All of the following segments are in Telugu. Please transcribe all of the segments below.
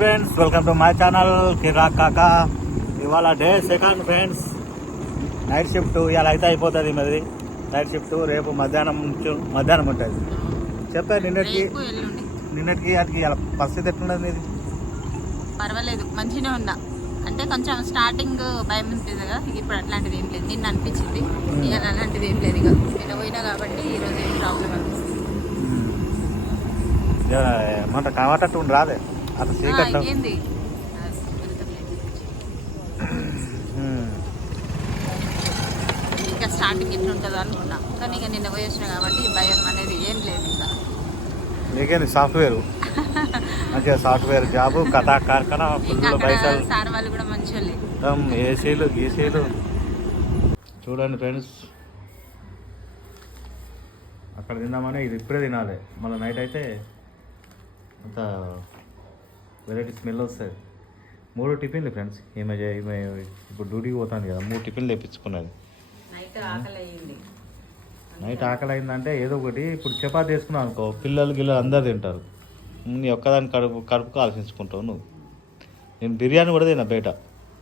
Friends welcome to my channel కిరాక్ కాక ఇవాళ day second friends night shift ఇవాళ అయితే అయిపోతుంది మరి. నైట్ షిఫ్ట్ రేపు మధ్యాహ్నం నుంచి మధ్యాహ్నం ఉంటుంది. చెప్పా నిన్నటికి నిన్నటికి వాటికి ఇవాళ పరిస్థితి ఎట్లున్నది ఇది పర్వాలేదు మంచిగానే ఉన్నా. అంటే కొంచెం స్టార్టింగ్ భయం ఉంటుంది కదా ఇప్పుడు అట్లాంటిది ఏం లేదు. నిన్న అనిపించింది. ఇక అలాంటిది ఏం లేదు ఇక. నిన్న పోయినా కాబట్టి ఈ రోజు ఏం ప్రాబ్లం అనిపిస్తుంది. మన కనబట్టట్టు ఉండి రాదే చీకట్లో. ఏంది ఇంకా స్టార్టింగ్ ఎట్లుంటుందో అనుకున్నా. కానీ ఇక నిన్న కాబట్టి భయం అనేది ఏం లేదు ఇంకా. నీకేంది సాఫ్ట్వేర్? మంచిగా సాఫ్ట్వేర్ జాబు కథా కార్ఖానా ఇంకా ఫుల్ అక్కడ పైసలు. సార్ వాళ్ళు కూడా మంచోళ్ళే. మొత్తం ఏసీలు గీసీలు. చూడండి ఫ్రెండ్స్. అక్కడ తిందామని ఇది ఇప్పుడే తినాలి. మళ్ళీ నైట్ అయితే అంత వెరైటీ స్మెల్ వస్తుంది. మూడు టిఫిన్లు ఫ్రెండ్స్ ఈమె ఈమె ఇప్పుడు డ్యూటీకి పోతాను కదా మూడు టిఫిన్లు తెప్పించుకున్నది. నైట్ ఆకలి అయిందంటే ఏదో ఒకటి ఇప్పుడు చపాతి వేసుకున్నావు అనుకో పిల్లలు గిల్లలు అందరు తింటారు. నీ ఒక్కదాని కడుపు కడుపుకు ఆలోచించుకుంటావు నువ్వు. నేను బిర్యానీ కూడా తినా బయట.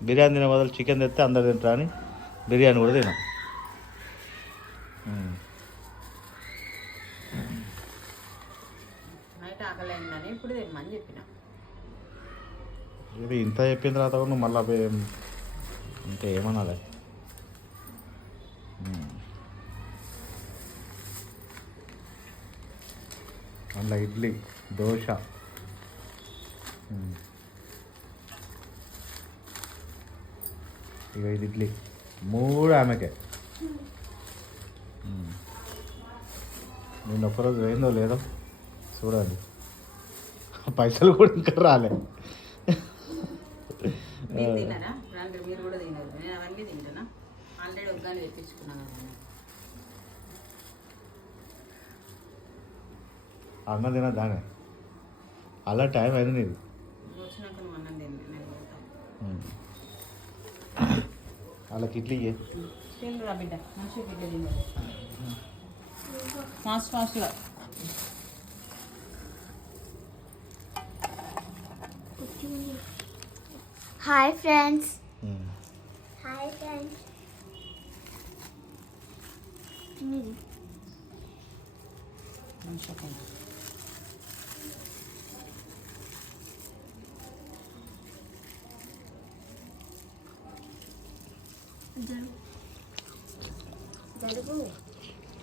బిర్యానీ తినే బదులు చికెన్ తెస్తే అందరు తింటారు అని బిర్యానీ కూడా తినా ఉమ్. నైట్ ఆకలి అయిందని ఇప్పుడు తిమ్మని చెప్పిన. ఇది ఇంత చెప్పిన తర్వాత కూడా నువ్వు మళ్ళీ అంటే ఏమనాలి. మళ్ళీ ఇడ్లీ దోశ. ఇక ఇది ఇడ్లీ. మూడు ఆమెకే. నేను ఒక్కరోజు వేయిందో లేదో చూడండి. పైసలు కూడా ఇంకా రాలే. మీరు తిన్నారా? రండి మీరు కూడా తినరు. నేను అవన్నీ తింటానా? ఆల్రెడీ ఒగ్గాని తెప్పించుకున్నాను. అన్న తినదానే అలా టైం అయింది నీది వచ్చినాక నువ్వు అన్నం తిని నేను పోతాను ఉమ్. వాళ్ళకి ఇడ్లీ. తిండురా బిడ్డ? మంచిగా బిడ్డ తిన్నారు ఫాస్ట్ ఫాస్ట్గా హాయ్ ఫ్రెండ్స్. హాయ్ ఫ్రెండ్స్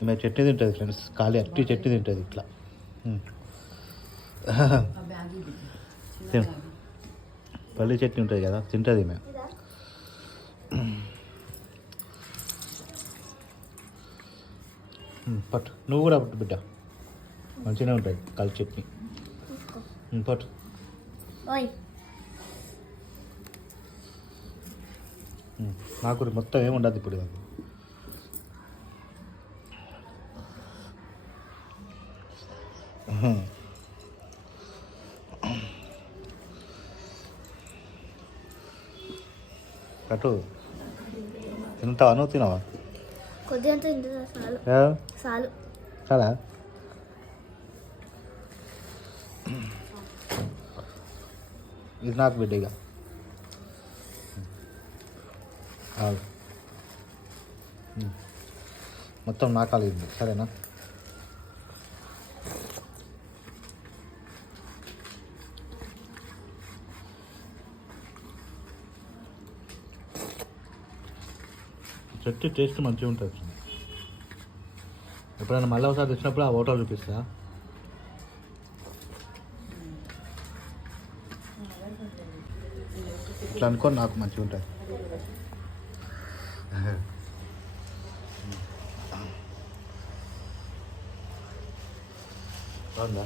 ఈమె చెట్టు తింటుంది ఫ్రెండ్స్ ఖాళీ అట్టి చెట్టు తింటుంది ఇట్లా. ఇది. తిను. పల్లి చట్నీ ఉంటుంది కదా తింటుంది ఉమ్, పట్టు. నువ్వు కూడా పట్టు బిడ్డ. మంచిగానే ఉంటుంది కలిసి చట్నీ. పట్టు. నాకు మొత్తం ఏముండదు ఇప్పుడు ఇది. ఉహుం. కట్టు తింటావా? నువ్వు తినవా? కొద్దిగా తింటుందా చాలు ఏ? చాలు చాలా? ఇది నాకు బిడ్డ ఇక. మొత్తం నాకాలి ఇది సరేనా? చెట్టు టేస్ట్ మంచిగా ఉంటుంది. ఎప్పుడైనా మళ్ళీ ఒకసారి తెచ్చినప్పుడు ఆ హోటల్ చూపిస్తా. ఇట్లా అనుకోని నాకు మంచిగా ఉంటుంది. బాగుందా?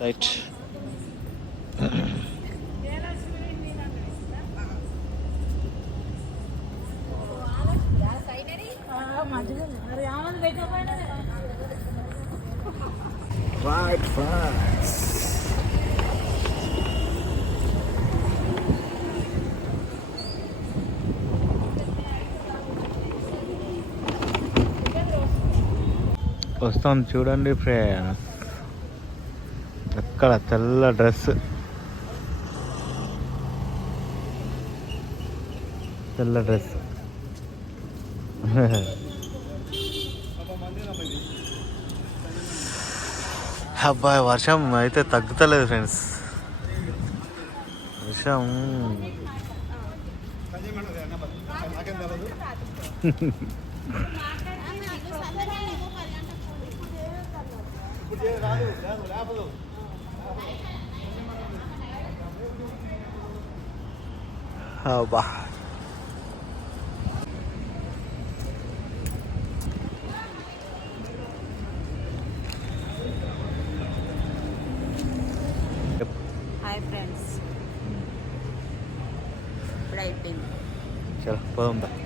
రైట్ Right, వస్తాం చూడండి ఫ్రెండ్స్. ఎక్కడ తెల్ల డ్రెస్. తెల్ల డ్రెస్. అబ్బాయి వర్షం అయితే తగ్గుతలేదు ఫ్రెండ్స్. వర్షం. అబ్బా 好吧。Hi friends. Hmm. Driving. Cepat, pa mba.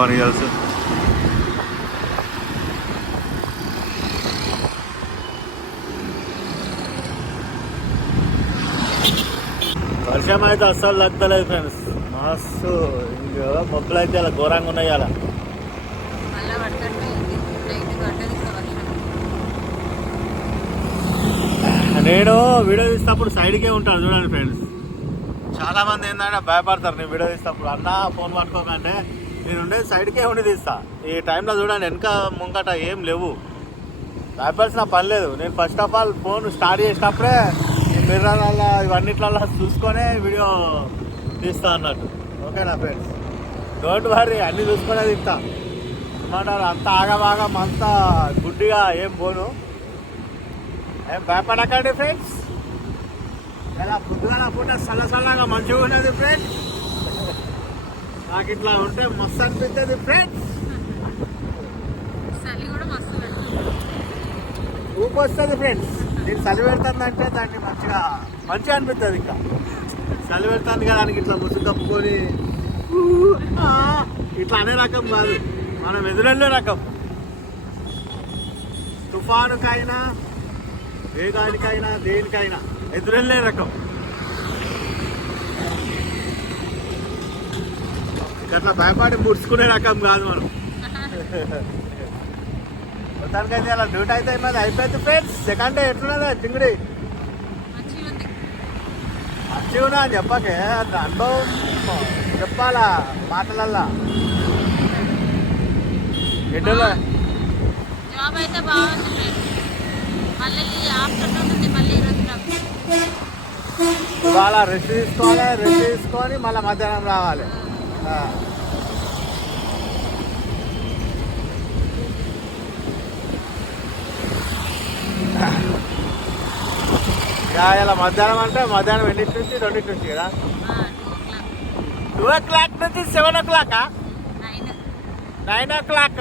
తెలుసు వర్షం అయితే అస్సలు తగ్గలేదు ఫ్రెండ్స్ మస్తు. ఇంకా మొక్కలు అయితే అలా ఘోరంగా ఉన్నాయి అలా నేను వీడియో తీసినప్పుడు సైడ్కే ఉంటాను చూడండి ఫ్రెండ్స్ చాలా మంది ఏంటంటే భయపడతారు నేను వీడియో తీసినప్పుడు. అన్న ఫోన్ పట్టుకోకంటే నేను ఉండేది సైడ్కే ఉండి తీస్తా. ఈ టైంలో చూడండి వెనక ముంగట ఏం లేవు. భయపడాల్సిన పని లేదు. నేను first of all phone start చేసినప్పుడే ఈ మిర్రర్ల ఇవన్నిట్లలో చూసుకొనే వీడియో తీస్తా అన్నట్టు. ఓకేనా ఫ్రెండ్స్ డోంట్ వరీ అన్నీ చూసుకునే తీస్తా ఏమంటారు అంత ఆగమాగం అంత గుడ్డిగా ఏం పోను. ఏం భయపడకండి ఫ్రెండ్స్ ఇలా పొద్దున పూట చల్ల చల్లగా మంచిగా ఉన్నది ఫ్రెండ్స్ నాకు ఇట్లా ఉంటే మస్తు అనిపిస్తుంది ఫ్రెండ్స్ ఊపు వస్తుంది ఫ్రెండ్స్ నేను చలి పెడుతుందంటే దాన్ని మంచిగా మంచిగా అనిపిస్తుంది ఇంకా. చలి పెడుతుంది కదా దానికి ఇట్లా ముసుగు కప్పుకొని ఇట్లా అనే రకం కాదు. మనం ఎదురెళ్ళే రకం. తుఫానుకైనా వేగానికైనా దేనికైనా ఎదురెళ్ళే రకం. అట్లా భయపడి ముడుచుకునే రకం కాదు మనం. మొత్తానికైతే అలా డ్యూటీ అయితే మరి అయిపోయింది ఫ్రెండ్స్ సెకండ్ డే ఎట్లున్నదా చింగిడి మంచిగా ఉంది మంచిగా అని చెప్పకే. అది అనుభవం చెప్పాలా మాటలల్లా? ఎడ్డలో జాబ్ అయితే బాగుంది ఫ్రెండ్స్ మళ్ళీ ఆఫ్టర్నూన్ ఉంది మళ్ళీ ఈరోజు నాకు ఇవాళ రెస్ట్ తీసుకోవాలి రెస్ట్ తీసుకొని మళ్ళీ మధ్యాహ్నం రావాలి. ఇలా మధ్యాహ్నం అంటే మధ్యాహ్నం ఎన్నింటి నుంచి రెండింటి నుంచి కదా? టూ ఓ క్లాక్ నుంచి సెవెన్ ఓ క్లాకా? Nine o'clock.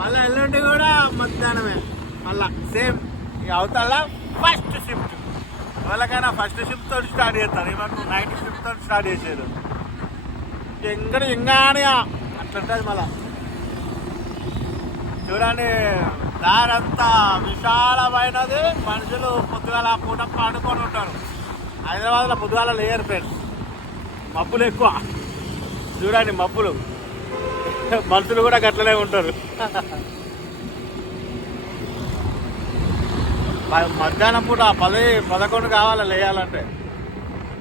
మళ్ళీ ఎల్లుండి కూడా మధ్యాహ్నమే. మళ్ళా సేమ్. ఇక అవతల ఫస్ట్ షిఫ్ట్. వాళ్ళకైనా ఫస్ట్ షిఫ్ట్ తోటి స్టార్ట్ చేస్తారు. ఏమన్నా నైట్ షిఫ్ట్ తోటి స్టార్ట్ చేసేది. ఎంగడ ఇంగానే అట్లుంటుంది మళ్ళా చూడండి దారంతా విశాలమైనది మనుషులు పొద్దుగాల పూట పండుకొని ఉంటారు హైదరాబాద్లో పొద్దుగాల లేయర్ ఫ్రెండ్స్ మబ్బులు ఎక్కువ. చూడండి మబ్బులు మనుషులు కూడా గట్లనే ఉంటారు మధ్యాహ్నం పూట పది పదకొండు కావాలి లేయాలంటే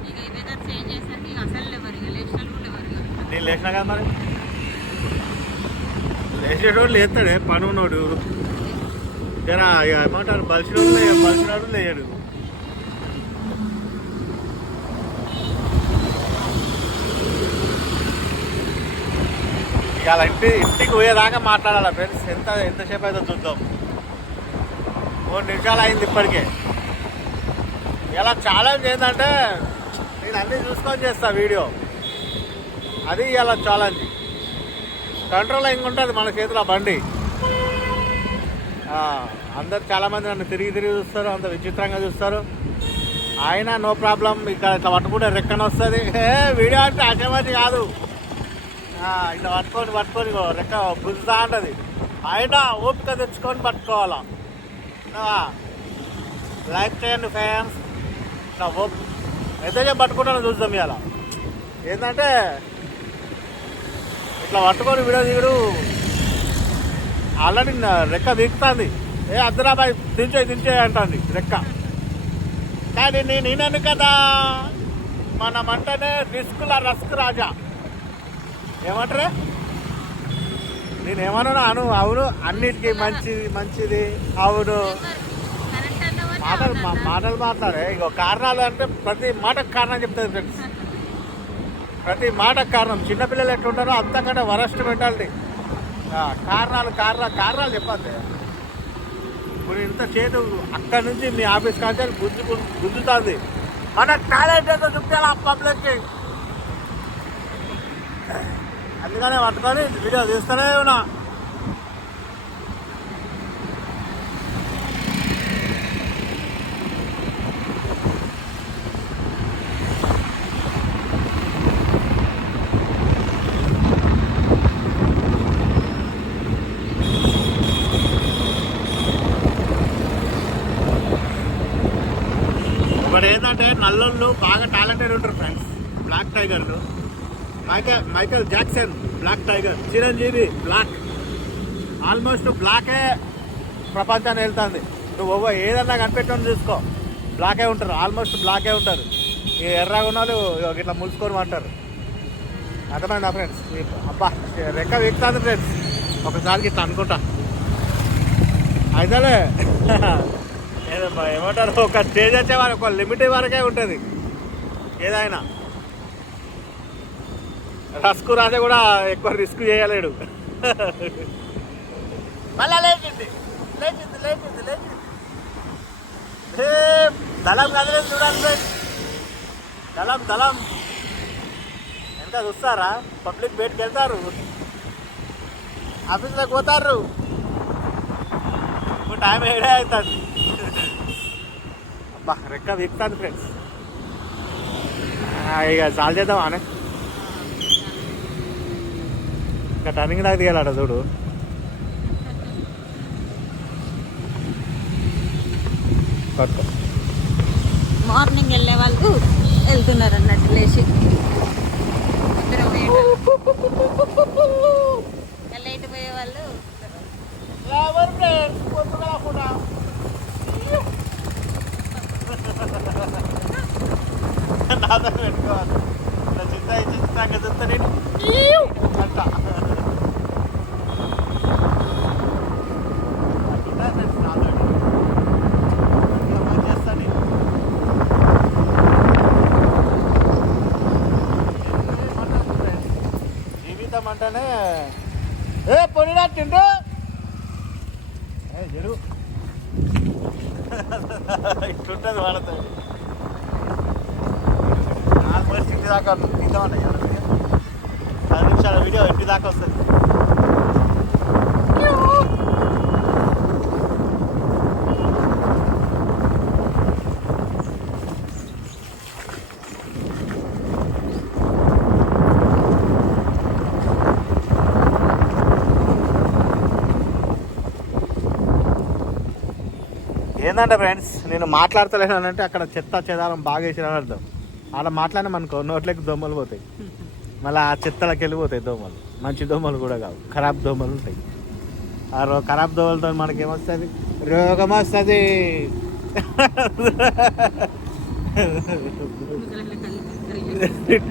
ఇక ఈ వెదర్ చేంజ్ చేసరికి ఇక అసలు లేవరు ఇక లేచిన కూడా లేవరు ఇక నేను లేచినా కదా మరి? లేచేటోడు లేస్తాడే పని ఉన్నోడు జరా ఇక ఏమంటారు? బలిసినోడు లే బలిసినోడు లేయడు ఇక అలా ఇంటి ఇంటికి పోయేదాకా మాట్లాడాలి ఫ్రెండ్స్? ఎంత ఎంతసేపు అయితే చూద్దాం. మూడు నిమిషాలు అయింది ఇప్పటికే. ఇలా ఛాలెంజ్ ఏంటంటే నేను అన్నీ చూసుకొని చేస్తా వీడియో. అది ఇలా ఛాలెంజ్ కంట్రోల్ ఇంకుంటుంది మన చేతిలో బండి. అందరు చాలామంది నన్ను తిరిగి తిరిగి చూస్తారు అంత విచిత్రంగా చూస్తారు. అయినా నో ప్రాబ్లం ఇక్కడ ఇట్లా పట్టుకుంటే రెక్కన వస్తుంది. ఏ వీడియో అంటే అసమాచి కాదు. ఇట్లా పట్టుకొని పట్టుకొని రెక్క గుంజుతా ఉంటుంది. అయినా ఓపిక తెచ్చుకొని పట్టుకోవాలా. లైక్ చేయండి ఫ్యాన్స్. నా ఓప్ ఎంతసేపు పట్టుకుంటానో చూద్దాం ఇవాళ. ఏంటంటే ఇట్లా పట్టుకొని వీడియో దిగుడు ఆల్రెడీ నా రెక్క దిగుతుంది ఏ అద్దరాబాయ్ దించే దించే అంటుంది రెక్క. కానీ నేను వినను కదా. మనమంటేనే రిస్కుల రస్క్ రాజా. ఏమంటారే? నేను ఏమన్నా అను అవును. అన్నిటికీ మంచిది మంచిది. అవును. మాటలు. మాటలు మాట్లాడే. ఇగో కారణాలు అంటే ప్రతి మాటకు కారణం చెప్తుంది ఫ్రెండ్స్. ప్రతి మాటకు కారణం. చిన్నపిల్లలు ఎట్లుంటారో అంతకంటే వరస్ట్ మెంటాలిటీ. కారణాలు కారణాలు కారణాలు చెప్పద్దు. ఇప్పుడు ఇంత చేతు అక్కడి నుంచి మీ ఆఫీస్ కాంచి గుద్దు గుద్దుతుంది మన టాలెంట్ ఏదో చూపించాలి పబ్లిక్కి. అందుకనే పట్టుకొని వీడియో తీస్తూనే ఉన్నా ఒకటి ఏంటంటే నల్లోళ్ళు బాగా టాలెంటెడ్ ఉంటారు friends. Black టైగర్లు Michael Michael Jackson black tiger. Chiranjeevi black. Almost బ్లాకే ప్రపంచాన్ని వెళ్తుంది నువ్వు ఒవ్వ ఏదన్నా కనిపెట్టడం చూసుకో. బ్లాకే ఉంటారు. ఆల్మోస్ట్ బ్లాకే ఉంటారు. ఈ ఎర్రగా ఇట్లా ములుచుకొని అంటారు అర్థమైందా ఫ్రెండ్స్? అబ్బా రెక్క వీక్తుంది ఫ్రెండ్స్. ఒకసారికి ఇట్లా అనుకుంటా. అయితేలే. ఏదబ్బా ఏమంటారు ఒక స్టేజ్ వచ్చే వరకు ఒక లిమిట్ వరకే ఉంటుంది. ఏదైనా. రస్కు రాజా కూడా ఎక్కువ రిస్క్ చేయలేడు. మళ్ళా లేచింది. లేచింది లేచింది లేచింది. దళం కదిలేదు చూడాలి ఫ్రెండ్స్. దళం దళం. ఎంత చూస్తారా? పబ్లిక్ బయటకు వెళ్తారు. ఆఫీస్లోకి పోతారు. ఇప్పుడు టైం ఏడే అవుతుంది. అబ్బా రెక్క వీక్తుంది ఫ్రెండ్స్ ఇక చాలు చేద్దాం అనే? ఇంకా టర్నింగ్ దాకా దిగాలట చూడు. మార్నింగ్ వెళ్ళే వాళ్ళు వెళ్తున్నారు అన్నట్టు లేచి లేట్ పోయే వాళ్ళు ఎవరు ఫ్రెండ్స్ పొద్దుగా కూడా నాతో పెట్టుకోవాలి నా చింత ఇచ్చి చిత్తంగా నేను అంట జీవితం అంటేనే ఏ పొడినా తింటూ ఏ జరు ఇట్లుంటుంది వాళ్ళతో ఆల్మోస్ట్ పరిస్థితి దాకా ఇద్దామన్నా పది నిమిషాల వీడియో ఇంటి దాకా వస్తుంది. ఏంటంటే ఫ్రెండ్స్ నేను మాట్లాడతలేను అంటే అక్కడ చెత్త చెదారం బాగా వేసిన అర్థం. అలా మాట్లాడినా మనకో నోట్లోకి దోమలు పోతాయి. మళ్ళీ ఆ చెత్తలకు వెళ్ళిపోతాయి దోమలు. మంచి దోమలు కూడా కావు. ఖరాబ్ దోమలు ఉంటాయి. ఆ రో ఖరాబ్ దోమలతో మనకి ఏమొస్తుంది రోగం వస్తుంది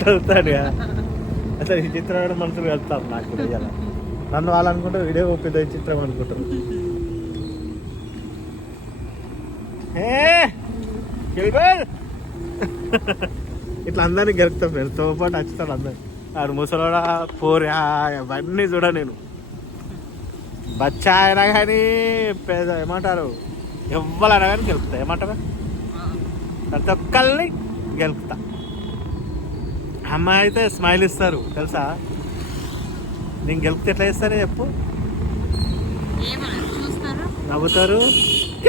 అవుతాడు అసలు ఈ చిత్రం కూడా మనసులు వెళ్తాం నాకు కూడా నన్ను వాళ్ళనుకుంటే వీడియో పెద్ద చిత్రం అనుకుంటారు ఏ, గెలుగోల్. ఇట్లా అందరినీ గెలుపుతాం తో పాటు వచ్చుతాడు అందరు. ఆడు ముసలోడా పోరా అవన్నీ చూడ నేను. బచ్చా అయినా కానీ పేద ఏమంటారు? ఎవ్వరైనా కానీ గెలుపుతా. ఏమంటారు? ప్రతి ఒక్కరిని గెలుపుతా. అమ్మాయి అయితే స్మైల్ ఇస్తారు. తెలుసా? నేను గెలిపితే ఎట్లా ఇస్తానే చెప్పు. ఏమన్నా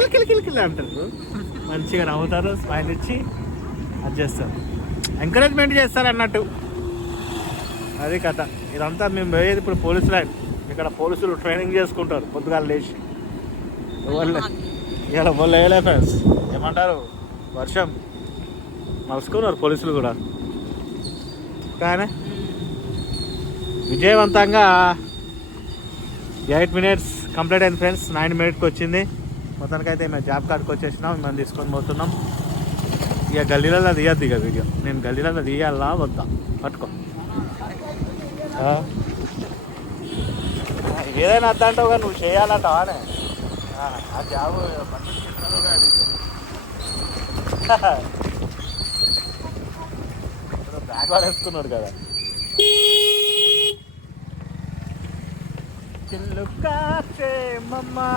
చూస్తారు నవ్వుతారు అంటారు. మంచిగా నవ్వుతారు స్మైల్ ఇచ్చి అది చేస్తారు. ఎంకరేజ్మెంట్ చేస్తారు అన్నట్టు అది కథ. ఇదంతా మేము పోయేది ఇప్పుడు పోలీస్ లైన్ ఇక్కడ పోలీసులు ట్రైనింగ్ చేసుకుంటారు పొద్దుగాల లేచి. ఎవరు ఇలా వాళ్ళు వేయలే ఫ్రెండ్స్ ఏమంటారు? వర్షం. మలుసుకున్నారు పోలీసులు కూడా. కానీ విజయవంతంగా ఎయిట్ మినిట్స్ కంప్లీట్ అయింది ఫ్రెండ్స్ నైన్ మినిట్కి వచ్చింది. మొత్తానికి అయితే మేము జాబ్ కార్డ్కి వచ్చేసినాం మేము తీసుకొని పోతున్నాం. ఇక గల్లీలలో తీయద్దు ఇక వీడియో. నేను గల్లీలలో తీయాలా వద్దా? పట్టుకో. ఏదైనా వద్దంటావు కానీ నువ్వు చేయాలంటావానే ఆ, ఆ జాబ్ ఇప్పుడు బ్యాగ్ వాడేసుకున్నాడు కదా. దిల్లు కాచే మమ్మా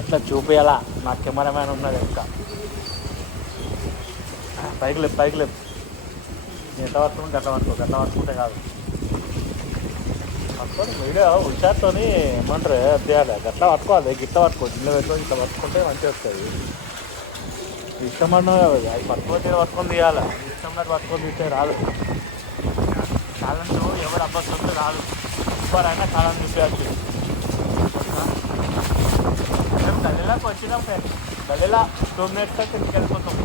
అట్లా చూపించాలా నా కెమెరామ్యాన్ ఉన్నది ఇంకా. పైకి లేపు పైకి లేపు. నేను ఎంత పట్టుకుంటే గట్ల పట్టుకో గట్ల పట్టుకుంటే కాదు. పట్టుకొని వీడియో హుషార్తో ఏమంటారు తీయాలి గట్ల పట్టుకోవాలి గిట్ట పట్టుకో ఇంట్లో పెట్టుకొని ఇట్లా పట్టుకుంటే మంచిగా వస్తుంది. ఇష్టం అన్నావు కదా, పట్టుకొని పట్టుకొని తీయాలి? ఇష్టం నాకు పట్టుకొని తీస్తే రాదు. టాలెంట్ ఎవరు అబ్బాయి వస్తే రాదు. ఎవరైనా కాలం చూపించచ్చు. మేము గల్లీలోకి వచ్చినాం ఫ్రెండ్స్ గల్లీలో టూ మినిట్స్ అయితే ఇంటికి వెళ్ళిపోతాం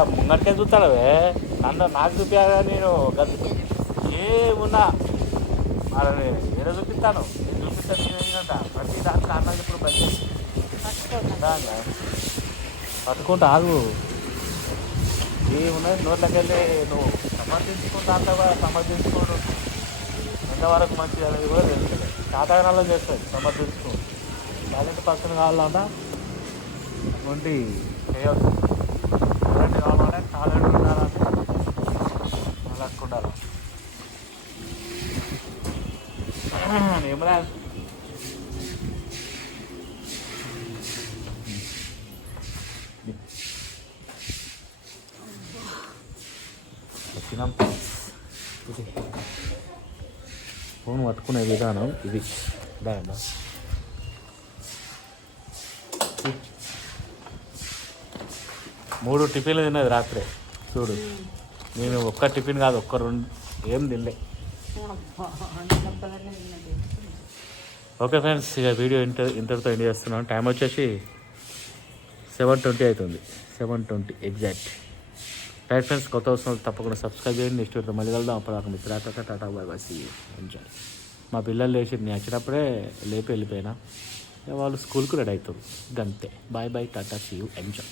దా చూస్తాడవే. నన్ను నాకు చూపించాగా నేను. గది ఏమున్నా? వాళ్ళని ఏదో చూపిస్తాను. నేను చూపిస్తాను ఏంటంట ప్రతి దాంట్లో అన్నది ఇప్పుడు బంద్ పట్టుకుంటా ఆగు. ఏమున్నది నోట్లోకి వెళ్ళి నువ్వు సమర్థించుకుంటా అంత కూడా సమర్థించుకోడు. ఎంతవరకు మంచిది అనేది కూడా తెలుస్తుంది శాతగనాల్లో చేస్తుంది సమర్థించుకో. టాలెంట్ పర్సన్ కావాలంట. అటువంటి చేయవచ్చు కావాలంటే టాలెంట్ ఉండాలంటే అలా ఉండాలి ఏమరా వచ్చినాం. ఇది. ఫోన్ పట్టుకునే విధానం ఇది. దాదా మూడు టిఫిన్లు తిన్నది రాత్రే. చూడు. నేను ఒక్క టిఫిన్ కాదు ఒక్క రెండు ఏం తినలే. ఓకే ఫ్రెండ్స్ ఇక వీడియో ఇంటర్ ఇంటర్తో ఎండ్ చేస్తున్నాం. టైం వచ్చేసి సెవెన్ ట్వంటీ అవుతుంది seven twenty exact. Right friends కొత్త వస్తున్న తప్పకుండా సబ్స్క్రైబ్ చేయండి. నెక్స్ట్ వీడియో మళ్ళీ వెళ్దాం అప్పుడు మిత్ర tata tata bye bye see enjoy మా పిల్లలు లేచి నేను వచ్చినప్పుడే లేపి వెళ్ళిపోయినా. వాళ్ళు స్కూల్కి రెడీ అవుతారు గంతే. Bye bye tata see you enjoy